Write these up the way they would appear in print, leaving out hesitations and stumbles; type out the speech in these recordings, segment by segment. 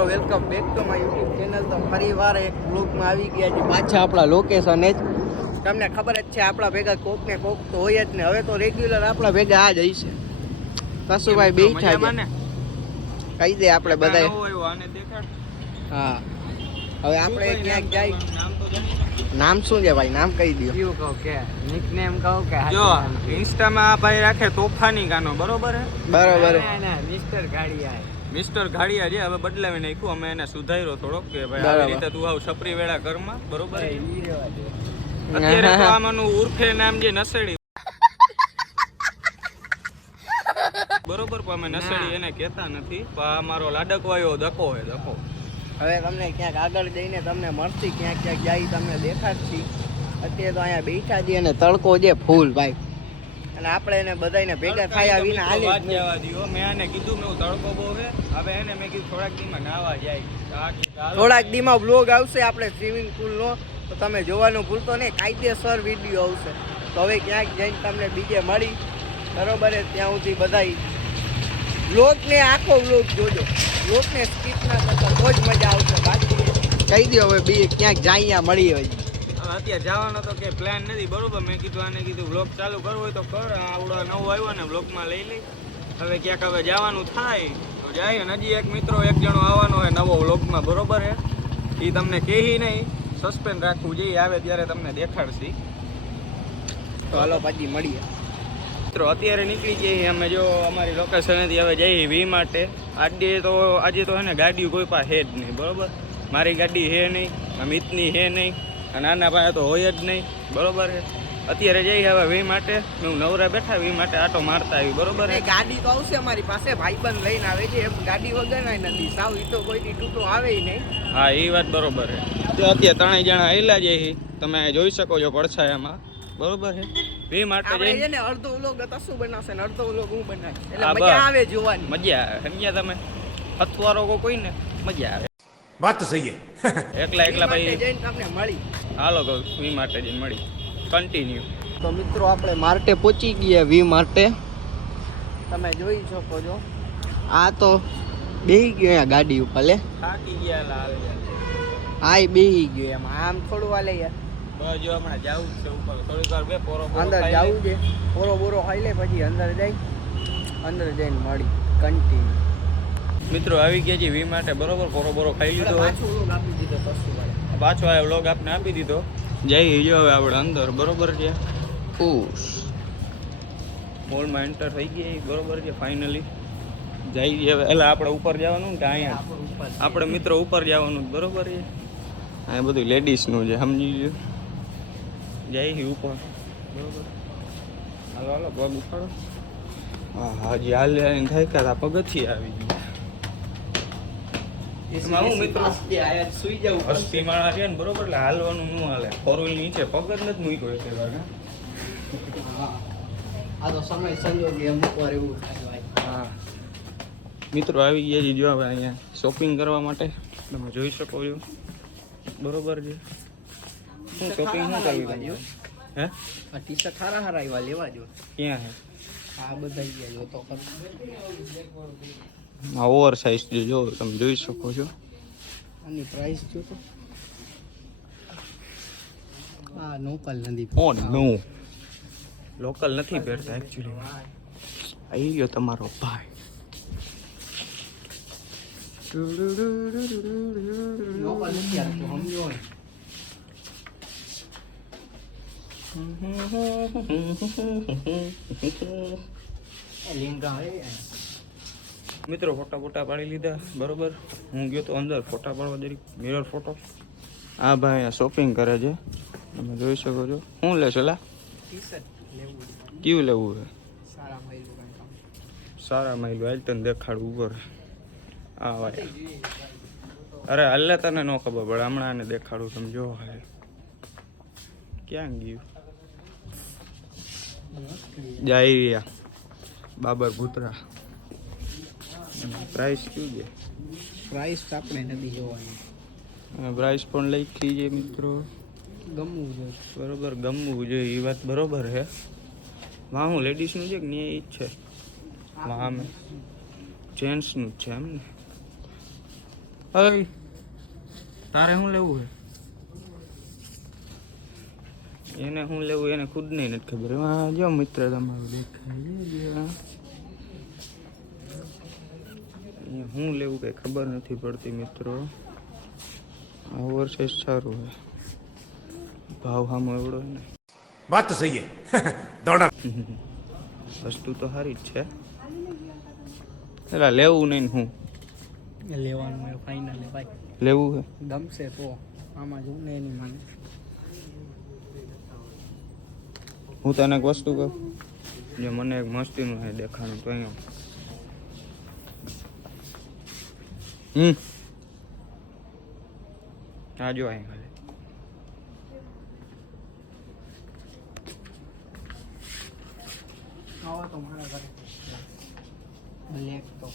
મિત્રો welcome back to my YouTube channel. તો ફરી વાર એક બ્લોગમાં આવી ગયા છે પાછા આપણા લોકેશન જ. તમને ખબર જ છે આપણા ભેગા કોક ને કોક તો હોય જ ને. હવે તો રેગ્યુલર આપણા ભેગા આ જ હશે. કશુભાઈ બેઠા છે કહી દે આપણે બધા. હા હવે આપણે ક્યાંક જાય. નામ શું છે ભાઈ? નામ કહી દો. શું કહું કે નિકનેમ કહું કે જો ઇન્સ્ટામાં આ ભાઈ રાખે તોફાની ગાનો બરોબર હે. બરાબર. મિસ્ટર ગાડિયા મિસ્ટર ઘાડિયા છે હવે બદલાવી નાખ્યું અમે એને સુધાર્યો થોડોક કે ભાઈ આવી રીતે તું આવ છપરી વેળા ઘરમાં બરોબર. અત્યારે તો આમાંનું ઉર્ફે નામ જે નસેડી બરોબર પણ અમે નસેડી એને કહેતા નથી. પણ આ મારો લાડકવાયો દકો હે દકો. હવે તમને ક્યાંક આગળ જઈને તમને મળતી ક્યાંક ક્યાંક જાય તમને દેખાડશી. અત્યારે તો અહીંયા બેઠા છીએ અને તડકો છે ફૂલ ભાઈ. અને આપણે એને બધાને ભેગા થયા વિના હાલી જ જવા દીધો. મેં એને કીધું મેં તડકો બહુ છે હવે એને મેં કીધું થોડાક દીમાં નાવા જાય. થોડાક દીમાં બ્લોગ આવશે આપણે સ્વિમિંગ પુલનો, તો તમે જોવાનું ભૂલતો નહીં. કાયદેસર વિડીયો આવશે. તો હવે ક્યાંક જઈને તમને બીજે મળી બરોબર. ત્યાં સુધી બધા બ્લોગને આખો બ્લોગ જોજો. બ્લોગને સ્કીપ ના કરતા બહુ જ મજા આવશે. બાકી કહી દો હવે બે ક્યાંક જાય મળી હોય. અત્યારે જવાનો તો કે પ્લાન નથી બરોબર. મેં કીધું આને કીધું બ્લોગ ચાલુ કરવો હોય તો કર. આવડો નવો આવ્યો ને બ્લોગમાં લઈ લઈ. હવે ક્યાંક હવે જવાનું થાય તો જાય. અને હજી એક મિત્રો એક જણો આવવાનો હોય નવો બ્લોગમાં બરોબર હે. એ તમને કહી નહીં, સસ્પેન્સ રાખવું જોઈએ. આવે ત્યારે તમને દેખાડશી. તો હાલો પછી મળીએ મિત્રો. અત્યારે નીકળી જઈએ અમે જો અમારી લોકેશનેથી હવે જઈએ વી માટે. આજે તો હે ને ગાડી કોઈ પાસે હે જ નહીં બરોબર. મારી ગાડી હે નહીં, અમિતની હે નહીં, અને આના પાસે તો હોય જ નહીં બરોબર છે. અત્યારે જઈ હવે વી માટે. હું નવરા બેઠા વી માટે આટો મારતા આવી બરોબર. ગાડી તો આવશે અમારી પાસે, ભાઈબંધ લઈને આવે છે. ગાડી વગર નથી સાવ. ઈ તો કોઈથી તૂટો આવે નહીં. હા એ વાત બરોબર છે. તો અત્યારે ત્રણેય જણા આવેલા જઈ તમે જોઈ શકો છો પડછાયામાં બરોબર છે. વી માટે જઈને ને અડધો વ્લોગ તસુ બનાવશે ને અડધો વ્લોગ હું બનાવીશ. એટલે મજા આવે જોવાની. મજા આવે સમજ્યા તમે? અથવારો કોઈ ને મજા આવે. વાત તો સહી હે. એકલા ભાઈ જઈને તમને મળી. હાલો કહું વી માટે જઈને મળી કન્ટિન્યુ. તો મિત્રો આપણે માર્ટે પહોંચી ગયા વી માર્ટે. તમે જોઈ શકો છો આ તો બેહી ગયો અહીંયા ગાડી ઉપર. લે થાકી ગયા લાલ હા એ બેહી ગયો એમાં. આમ થોડું હાલે યાર. બસ જો હમણાં જવું છે ઉપર થોડીક વાર બે પોરો અંદર જવું છે. પોરો બોરો ખાઈ લે પછી અંદર જઈને મળી કન્ટિન્યુ. મિત્રો આવી ગયા છે વી માટે બરોબર. પોરો બોરો ખાઈ લીધો. પાછો વ્લોગ આપી દીધો તસુભાઈ. પાછો આ વ્લોગ આપને આપી દીધો. જઈ જો હવે આપણે અંદર બરોબર છે. મોલમાં એન્ટર થઈ ગયા બરોબર છે ફાઇનલી. જઈ હવે એટલે આપણે ઉપર જવાનું કે અહીંયા આપણે મિત્રો ઉપર જવાનું બરોબર છે. આ બધું લેડીઝનું છે સમજી લો. જઈ ઉપર બરોબર. હાલો હાલો પગ ઉપાડો. હા હજી હાલ થાય કે આ પગથી આવી ગયું. એમાં હું મિત્રો સુઈ જવું અસ્થિ માળા છે ને બરોબર. એટલે હાલવાનું ન હાલે. ફોરવ્હીલ નીચે પગ જ નથી મૂક્યો છે વાર. આ તો સમય સંજોગે અમુક વાર એવું થાય ભાઈ. હા મિત્રો આવી ગયા છે જો હવે અહીંયા શોપિંગ કરવા માટે. તમે જોઈ શકો છો બરોબર છે. શું શોપિંગ શું કરવી તમારે? હે આ ટી શર્ટ હારા આવ્યા લેવા જો. ક્યાં હે? આ બધા ગયા જો તો આ ઓવર સાઇઝ જો તમે જોઈ શકો છો. આની પ્રાઇસ જો તો આ લોકલ નથી. ઓ નો લોકલ નથી પહેરતા એકચ્યુઅલી. આવી ગયો તમારો ભાઈ. લોકલ નથી આવતું સમજો ને. લીંગા હોય મિત્રો ફોટા પાડી લીધા બરોબર. હું ગયો તો અંદર ફોટા પાડવા જરીક મિરર ફોટો. આ ભાઈ શોપિંગ કરે છે તમે જોઈ શકો છો. શું લેશો લા? ટી શર્ટ લેવું કેવું લેવું છે? સારા મહિલું કંઈ કામ. સારા માઇલ હાલ તને દેખાડું ઉપર. હા ભાઈ અરે હાલે તને ન ખબર પડે. હમણાં આને દેખાડું તમે જો. હાલે ક્યાં ગયું? જાયરિયા બાબર ભૂતરા. પ્રાઇસ કેવું છે? પ્રાઇસ આપણે નથી જોવાની. અને પ્રાઇસ પણ લખી છે મિત્રો. ગમવું જોઈએ બરોબર. ગમવું જોઈએ એ વાત બરોબર છે. વાહ હું લેડીઝનું છે કે નહીં એ જ છે? વાહ અમે જેન્ટ્સનું જ છે એમ ને. અરે તારે શું લેવું છે એને શું લેવું એને ખુદ નહીં નથી ખબર એમાં જો મિત્ર તમારું દેખાય શું લેવું કઈ ખબર નથી પડતી મિત્રો આ વર્ષે સારું હોય ભાવ સામો એવડો હોય ને बात तो सही है दौड़ा વસ્તુ તો સારી જ છે એલા લેવું નહીં ને હું લેવાનું એ ફાઇનલ ભાઈ લેવું છે ગમશે તો આમાં જોઉં ને એની મને હું તને એક વસ્તુ કહું જે મને એક મસ્તીનું છે દેખાનું તો અહીંયા આ જો અહીં ખાલી આવો તો મારા ઘરે બ્લેક તો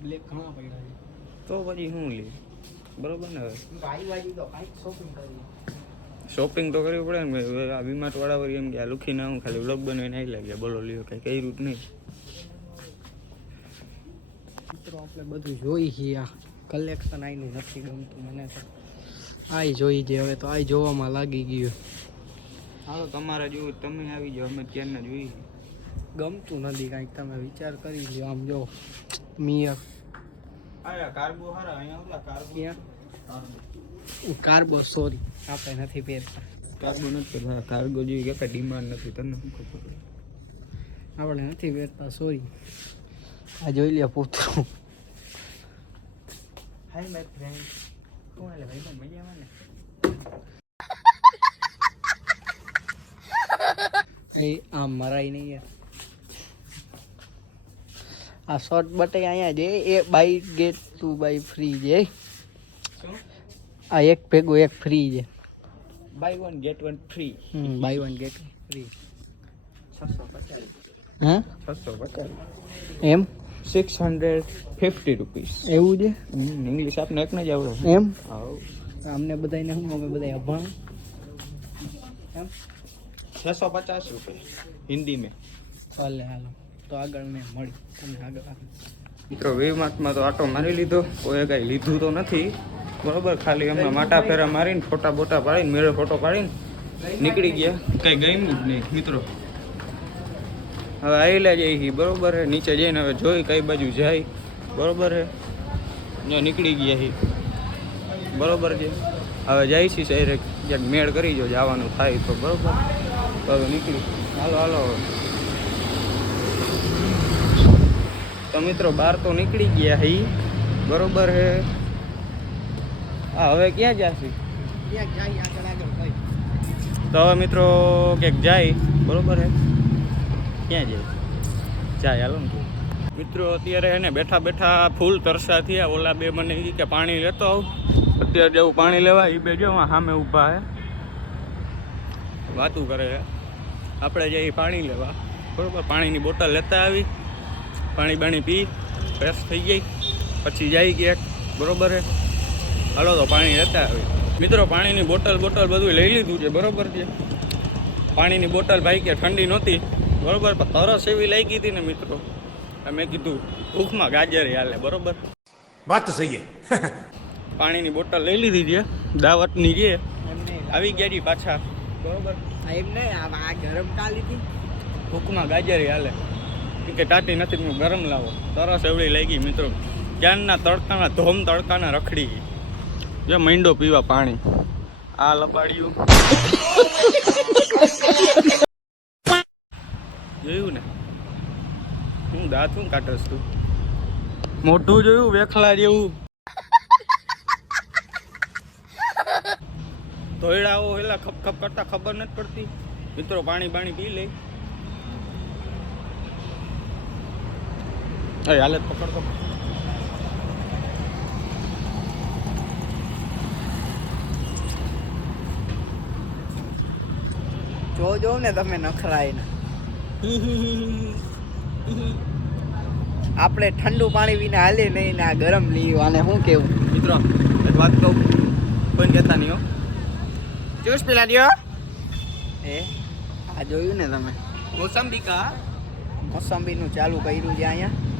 બ્લેક ઘણા પડ્યા છે તો પછી શું લે બરોબર ને હવે ભાઈ બાજુ તો કાંઈક શોપિંગ કરી શોપિંગ તો કરવી પડે ને ભાઈ આ વીમાટ વાળા વળી એમ કે આ લુખી ના હું ખાલી વ્લોગ બનાવીને આવી લાગ્યા બોલો લ્યો કઈ કર્યું જ નહીં મિત્રો આપણે બધું જોઈ છીએ આ કલેક્શન આઈનું નથી ગમતું મને તો આઈ જોઈ છે હવે તો આઈ જોવામાં લાગી ગયું હાલો તમારે જોવું તમે આવી જાઓ અમે ત્યારના જોઈએ ગમતું નથી કાંઈક તમે વિચાર કરી લ્યો આમ જો મિયર આ કાર્ગો હારા અહીંયા ઓલા કાર્ગો ક્યાં કાર્બો સોરી આપણે નથી પહેરતા કાર્ગો નથી ભાઈ કાર્ગો જેવી કે ડિમાન્ડ નથી તને શું ખબર આપણે નથી પહેરતા સોરી આ જોઈ લે પૂતરું હાય માય ફ્રેન્ડ કોણ એટલે ભાઈ મજામાં ને એ આમ મરાય નહીં યાર આ શોર્ટ બટે અહીંયા છે એ buy get two buy free છે શું આ એક ભેગું એક ફ્રી છે buy one get one free buy one get free 650 હા 650 એમ 650 રૂપીસ એવું છે ઇંગ્લિશ આપને એક ને જ આવડો એમ આવ અમને બધાને શું અમે બધા અભણ એમ 650 રૂપિયા હિન્દી में હાલે હાલો તો આગળ મેં મળી તમને આગળ મિત્રો વીમાર્ટમાં તો આટો મારી લીધો કોઈ કાંઈ લીધું તો નથી બરોબર ખાલી હમણાં માટા ફેરા મારીને ફોટા બોટા પાડીને મેળો ફોટો પાડીને નીકળી ગયા કંઈ ગમ્યું જ નહીં મિત્રો હવે આવેલા જઈએ છીએ બરોબર હે નીચે જઈને હવે જોઈ કઈ બાજુ જાય બરોબર હે ત્યાં નીકળી ગયા છીએ બરોબર છે હવે જાય છે શહેરે ક્યાંક મેળ કરી જો જવાનું થાય તો બરોબર તો હવે નીકળી હાલો હાલો તો મિત્રો બહાર તો નીકળી ગયા હી બરોબર હે હા હવે ક્યાં જશે ક્યાંક જાય આગળ આગળ ભાઈ તો હવે મિત્રો ક્યાંક જાય બરોબર હે ક્યાં જાય હાલો ને મિત્રો અત્યારે એને બેઠા બેઠા ફૂલ તરસા થયા ઓલા બે મને કહે કે પાણી લેતો આવું અત્યારે જેવું પાણી લેવા એ બે જો સામે ઊભા હે વાતું કરે છે આપણે જઈએ પાણી લેવા બરોબર પાણીની બોટલ લેતા આવી પાણી બાણી પી ફ્રેશ થઈ ગઈ પછી જાય ક્યાંક બરોબર હે હાલો તો પાણી લેતા આવી મિત્રો પાણીની બોટલ બધું લઈ લીધું છે બરોબર છે પાણીની બોટલ ભાઈ કે ઠંડી નહોતી બરોબર પણ તરસ એવી લાગી હતી ને મિત્રો મેં કીધું ભૂખમાં ગાજર હાલે બરોબર बात तो सही है પાણીની બોટલ લઈ લીધી છે દાવતની છે આવી ગયા જી પાછા બરોબર એમ નહીં આ ગરમ કાલી હતી ભૂખમાં ગાજર હાલે કે ટાટી નથી હું ગરમ લાવો તરસ એવડી લાગી મિત્રો ક્યાંના તડકાના ધોમ તડકાના રખડી ગઈ જો માંડો પીવા પાણી આ લપાડ્યું જોયું ને હું દાંત હું કાઢસ તું મોઢું જોયું વેખલા જેવું ધોયડાઓ એલા ખપ ખપ કરતા ખબર નથી પડતી મિત્રો પાણી બાણી પી લે અરે હાલત પકડતો જોજો ને તમે નખરાય ને આપણે ઠંડુ પાણી પીને હાલે નહીં ને આ ગરમ લીધું આને શું કેવું મિત્રો એક વાત કહું કોઈ કહેતા નહીં હો જ્યુસ પીલા દ્યો એ આ જોયું ને તમે મોસંબી કા મોસંબીનું ચાલુ કર્યું છે અહીંયા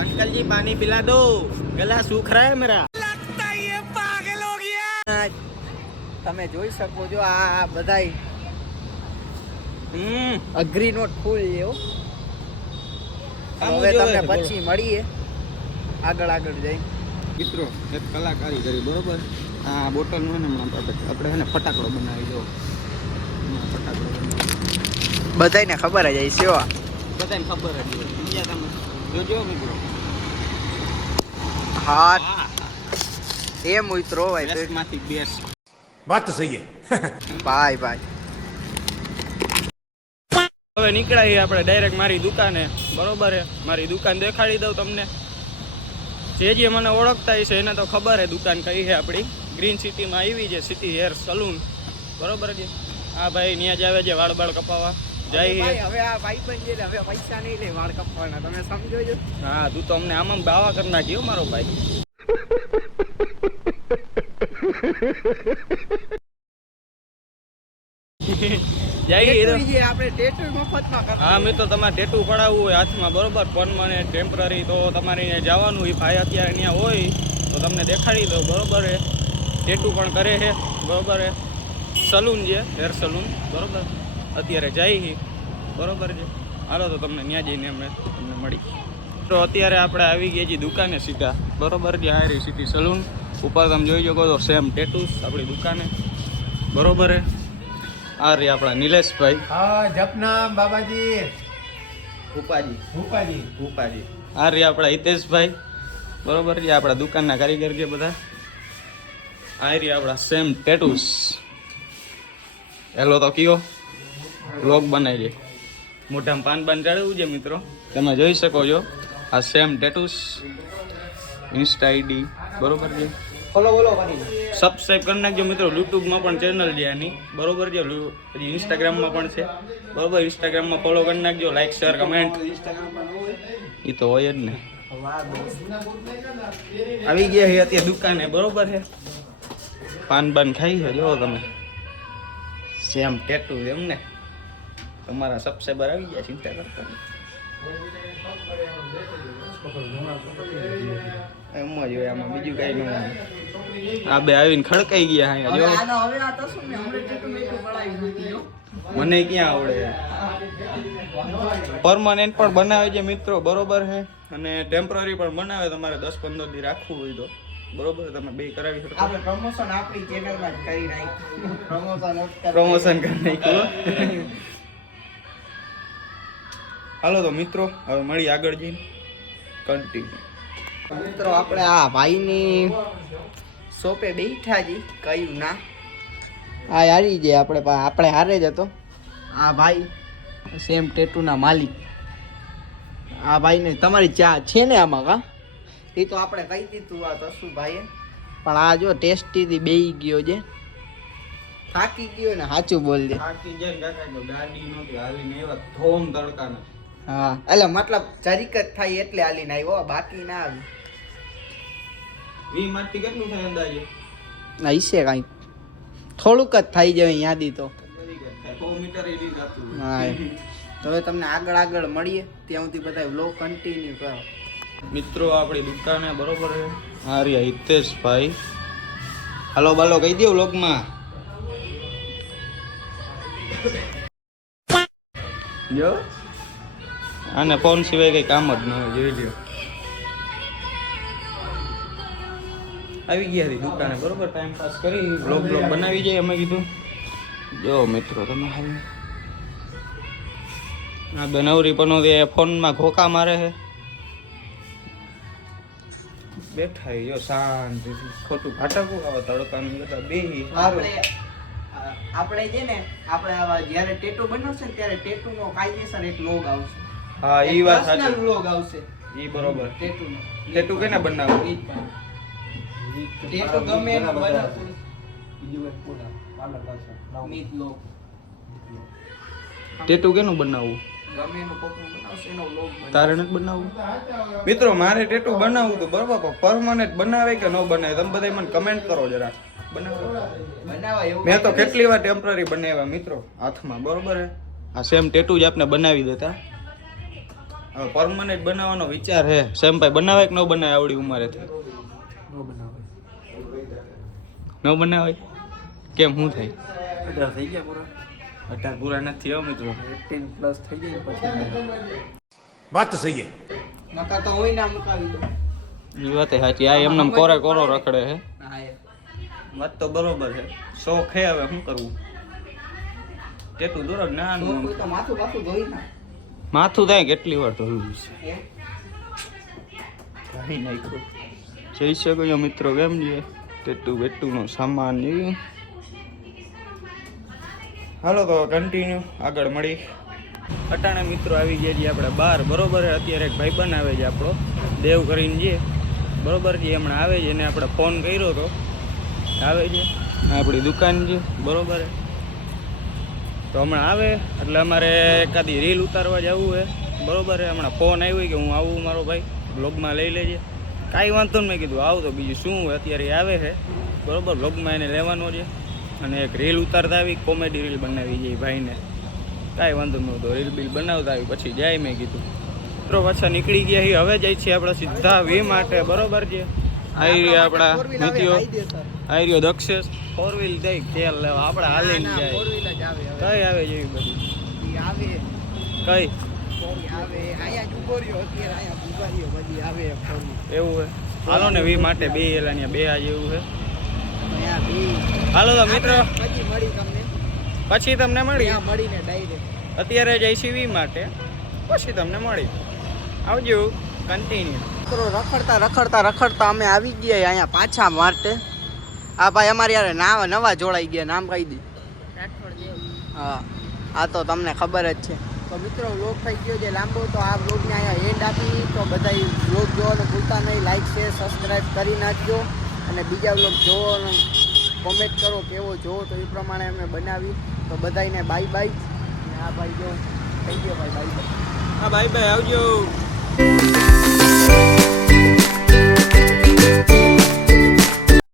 अंकल जी पानी पिला दो गला सूख रहा है मेरा તમે જોઈ શકો છો આ બધાય અગ્રી નોટ ફૂલ એવો. હવે તમને પછી મળીએ આગળ જઈ. મિત્રો એક કલાકારી કરી બરોબર. આ બોટલ નું આપણે છે ને ફટાકડો બનાવી દો. ફટાકડો બધાયને ખબર જ હશે સેવા. બધાને ખબર જ હોય. બીજા તમે જોજો મિત્રો. હા એ મિત્રો ભાઈ બેસ્ટમાંથી બેસ્ટ. बात तो सही है. ભાઈ હવે નીકળાઈએ આપણે ડાયરેક્ટ મારી દુકાને બરોબર છે. મારી દુકાન દેખાડી દઉં તમને. જે મને ઓળખતા હશે એને તો ખબર છે દુકાન કઈ છે આપણી. ગ્રીન સિટીમાં આવી છે સિટી હેર સલૂન બરોબર છે. હા ભાઈ ત્યાં જ આવે છે વાળ બાળ કપાવવા જાય. હવે આ ભાઈ પણ છે હવે પૈસા નહીં લે વાળ કપાવવાના તમે સમજો છો. હા તું તો અમને આમ બાવા કરી નાખ્યો મારો ભાઈ. આપણે ટેટુ મફતમાં કરતા. હા મિત્રો તમારે ટેટુ પડાવવું હોય હાથમાં બરોબર પરમાનન્ટ ટેમ્પરરી તો તમારે અહીંયા જવાનું એ ભાઈ અત્યારે અહીંયા હોય તો તમને દેખાડી દો બરોબર છે. ટેટુ પણ કરે છે બરોબર છે. સલૂન છે હેર સલૂન બરોબર. અત્યારે જાય બરોબર છે. હાલો તો તમને ત્યાં જઈને અમે તમને મળી. તો અત્યારે આપણે આવી ગયા છીએ દુકાને સીધા બરોબર છે. આ રહી સિટી સલૂન ઉપર તમે જોઈ શકો તો સેમ ટેટુસ આપણી દુકાને બરોબર છે. આ રહી આપણા નિલેશભાઈ. हाँ जपनाम बाबाजी. ભૂપાજી. આ રહી આપણા હિતેશભાઈ બરોબર છે. આપણા દુકાનના કારીગર છે બધા. આ રહી આપણા સેમ ટેટુસ. હેલો તો કયો વ્લોગ બનાવી દે. મોઢામાં પાન પાન ચડાવવું છે મિત્રો. તમે જોઈ શકો છો આ સેમ ટેટુસ. ઇન્સ્ટા આઈડી બરોબર છે. બોલો કરી સબસ્ક્રાઈબ કરી નાખજો મિત્રો. યુટ્યુબમાં પણ ચેનલ છે આની બરોબર છે. હજી ઇન્સ્ટાગ્રામમાં પણ છે બરોબર. ઇન્સ્ટાગ્રામમાં ફોલો કરી નાખજો. લાઈક શેર કમેન્ટ એ તો હોય જ ને. આવી ગયા છે અત્યારે દુકાને બરોબર છે. પાન બાન ખાઈ છે જો તમે. સેમ ટેટુ એમ ને. તમારા સબસ્ક્રાઈબર આવી ગયા ચિંતા કરતા નહીં. એમ જ હોય આમાં બીજું કઈ ન હોય. આ બે આવીને ખડકાઈ ગયા અહીંયા જો. હવે આ તો શું ને હમણાં ટેટુ મેટુ પડાવી દીધી. મને ક્યાં આવડે. પરમાનન્ટ પણ બનાવે છે મિત્રો બરોબર છે. અને ટેમ્પરરી પણ બનાવે. તમારે 10-15 દી રાખવું હોય તો બરોબર તમે બે કરાવી શકો. આપણે પ્રમોશન આપણી ચેનલમાં જ કરી નાખ્યું. પ્રમોશન કરી નાખ્યું. હાલો તો મિત્રો હવે મળી આગળ જઈને કન્ટિન્યુ. મિત્રો આપણે આ ભાઈની શોપે બેઠા જી કયું ના આ હારી જે આપણે હારે જ હતો. આ ભાઈ સેમ ટેટુના માલિક. આ ભાઈને તમારી ચા છે ને આમાં કા એ તો આપણે કહી દીધું આ તસુ ભાઈએ. પણ આ જો ટેસ્ટીથી બેહી ગયો છે. થાકી ગયો ને સાચું બોલ દે. થાકી જાય કાકા તો ગાડી નહોતી હાલીને એવા ધોમ તડકાના. હા એટલે મતલબ જરીક જ થાય એટલે હાલીને આવ્યો બાકી ના આવ્યું. 20 માંથી કેટલું થાય અંદાજે? ના ઈસે કાંઈ થોડુંક જ થઈ જાય યાદી તો. 100 મીટર એ નહીં જતું. હા તો હવે તમને આગળ મળીએ ત્યાં સુધી બધા વ્લોગ કન્ટિન્યુ કરો. મિત્રો આપણી દુકાને બરોબર છે. હા રિયા હિતેશભાઈ. હાલો બાલો કહી દો વ્લોગમાં. જો આને ફોન સિવાય કઈ કામ જ ન હોય. જોઈ લ્યો આવી ગયા હતી દુકાને બરોબર. ટાઈમ પાસ કરી વ્લોગ બનાવી જાય અમે કીધું. જો મિત્રો તમે હાલ આ બનાવરી પણ ફોનમાં ખોખા મારે છે. બેઠા જો શાંતિથી ખોટું ફાટકું આવે તડકાનું બધા બેહી. આપણે છે ને આપણે આવા જ્યારે ટેટુ બનાવશે ને ત્યારે ટેટુ નો કાયદેસર એક લોગ આવશે. હા ઈ વાત સાચી. પર્સનલ લોગ આવશે ઈ બરોબર. ટેટુ નો. ટેટુ કેને બનાવવું? ટેટુ ગમે એનું બનાવવું. મિત લોગ ટેટુ કેનું બનાવવું? ગમે એનું કોકનું બનાવશે એનો લોગ તારે નથી બનાવવું? મિત્રો મારે ટેટુ બનાવવું તો બરોબર પરમાનન્ટ બનાવે કે ન બનાવે તમે બધા મને કમેન્ટ કરો જરા. બનાવવા એવું મેં તો કેટલી વાર ટેમ્પરરી બનાવ્યા મિત્રો હાથમાં બરોબર હે. આ સેમ ટેટુ જ આપને બનાવી દેતા હવે પરમનન્ટ બનાવવાનો વિચાર છે સેમભાઈ, બનાવે કે ન બનાવે આવડી ઉંમરેથી? ન બનાવે કેમ? શું થાય? 18 થઈ ગયા પૂરા. 18 પૂરા નથી થયા મિત્રો. 18 પ્લસ થઈ જાય પછી बात तो सही है. નકર તો હું ના મુકાવી દઉં. એ વાત સાચી. આ એમને કોરે કોરો રખડે છે. હા એ. વાત તો બરોબર છે. શોખ છે, હવે શું કરવું? કેટલું દૂર ના કોઈ તો માથું પાછું ધોઈ ના. માથું થાય કેટલી વાર ધોયું છે. એમ? કાંઈ નાખ્યું. જઈ શકો છો મિત્રો, કેમ છે ટેટુ બેટુનો સામાન છે. હાલો તો કન્ટિન્યુ આગળ મળી. અટાણે મિત્રો આવી ગયા છીએ આપણે બહાર, બરોબર છે. અત્યારે એક ભાઈબંધ આવે છે આપણો, દેવ કરીને છે, બરોબર છે. હમણાં આવે છે, એને આપણે ફોન કર્યો હતો, આવે છે. આપણી દુકાન છે, બરોબર છે. તો હમણાં આવે એટલે અમારે એકાદી રીલ ઉતારવા જવું છે, બરોબર છે. હમણાં ફોન આવ્યો કે હું આવું મારો ભાઈ, બ્લોગમાં લઈ લેજે. કાંઈ વાંધો નહીં, મેં કીધું આવું તો બીજું શું હોય. અત્યારે એ આવે છે, બરોબર, બ્લોગમાં એને લેવાનો છે. અને એક રીલ ઉતારતા આવી, કોમેડી રીલ બનાવી છે ભાઈને. કાંઈ વાંધો નહોતો, રીલ બીલ બનાવતા આવી પછી જાય. મેં કીધું મિત્રો પાછા નીકળી ગયા છીએ. હવે જાય છે આપણે સીધા વી માટે, બરોબર છે. આવી રહ્યા આપણા મિત્રો, આવી રહ્યો દક્ષેશ. 4 વ્હીલ દઈ તેલ લેવા આપણે હાલીને જાય. 4 વ્હીલર જ આવે હવે. કઈ આવે જેવી બધી? ઈ આવે. કઈ ઈ આવે. આયા જ ઉભો રહ્યો અત્યારે, આયા ઉભા રહ્યો બધી આવે 4 વ્હીલર. એવું છે? હાલો ને વી માટે બે એલા ને બે આ જેવું છે. અહીંયા બી હાલો તો મિત્રો પછી મળી તમને. પછી તમને મળી. ત્યાં મળીને ડાયરેક્ટ. અત્યારે જઈશું વી માટે, પછી તમને મળી. આવજો, કન્ટિન્યુ. મિત્રો રખડતા અમે આવી ગયા અહીંયા પાછા માટે. આ ભાઈ અમારી યાર નવા જોડાઈ ગયા, નામ કહી દે. હા, આ તો તમને ખબર જ છે. તો મિત્રો વ્લોગ થઈ ગયો છે લાંબો, તો આ વ્લોગને અહીંયા એન્ડ આપી. તો બધા વ્લોગ જોવાનું ભૂલતા નહીં, લાઈક શેર સબસ્ક્રાઈબ કરી નાખજો. અને બીજા વ્લોગ જોવો, કોમેન્ટ કરો કેવો જોવો, તો એ પ્રમાણે અમે બનાવી. તો બધાને બાય બાય. આ ભાઈ જો થઈ ગયો ભાઈ બાય બાય. હા બાય બાય, આવજો.